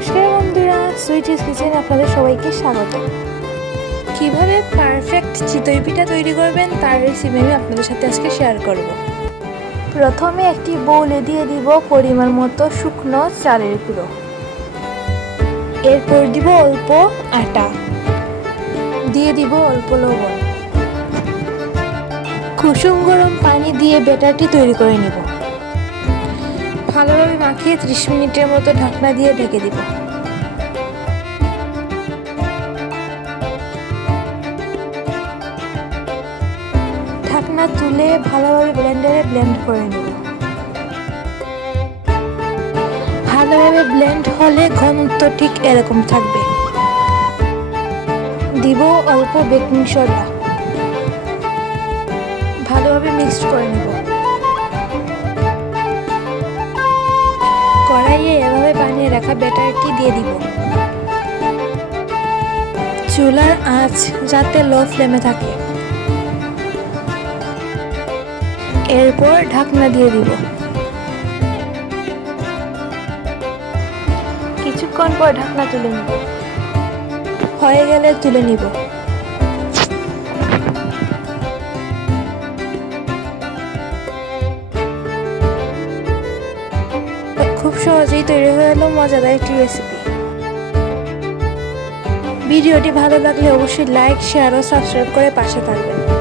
নমস্কার বন্ধুরা, sweeties kitchen আপনাদের সবাইকে স্বাগত। কীভাবে পারফেক্ট চিতই পিঠা তৈরি করবেন, তার রেসিপি আমি আপনাদের সাথে আজকে শেয়ার করব। প্রথমে একটি বৌলে দিয়ে দিব পরিমাণ মতো শুকনো চালের গুঁড়ো। এরপর দিব অল্প আটা। দিয়ে দিব অল্প লবণ। কুসুম গরম পানি দিয়ে ব্যাটারটি তৈরি করে নিব। ভালোভাবে মাখিয়ে ত্রিশ মিনিটের মতো ঢাকনা দিয়ে ঢেকে দিব। ঢাকনা তুলে ভালোভাবে ব্লেন্ডারে ব্লেন্ড করে নেব। ভালোভাবে ব্লেন্ড হলে ঘনত্ব ঠিক এরকম থাকবে। দিব অল্প বেকিং সোডা। ভালোভাবে মিক্সড করে নেব। কড়াইয়ে এভাবে বানিয়ে রাখা ব্যাটারটি দিয়ে দিব। চুলার আঁচ যাতে লো ফ্লেমে থাকে। এরপর ঢাকনা দিয়ে দিব। কিছুক্ষণ পর ঢাকনা তুলে নিব। হয়ে গেলে তুলে নিব। খুব সহজেই তৈরি হয়ে গেল মজাদার একটি রেসিপি ভিডিওটি ভালো লাগলে অবশ্যই লাইক শেয়ার ও সাবস্ক্রাইব করে পাশে থাকবেন।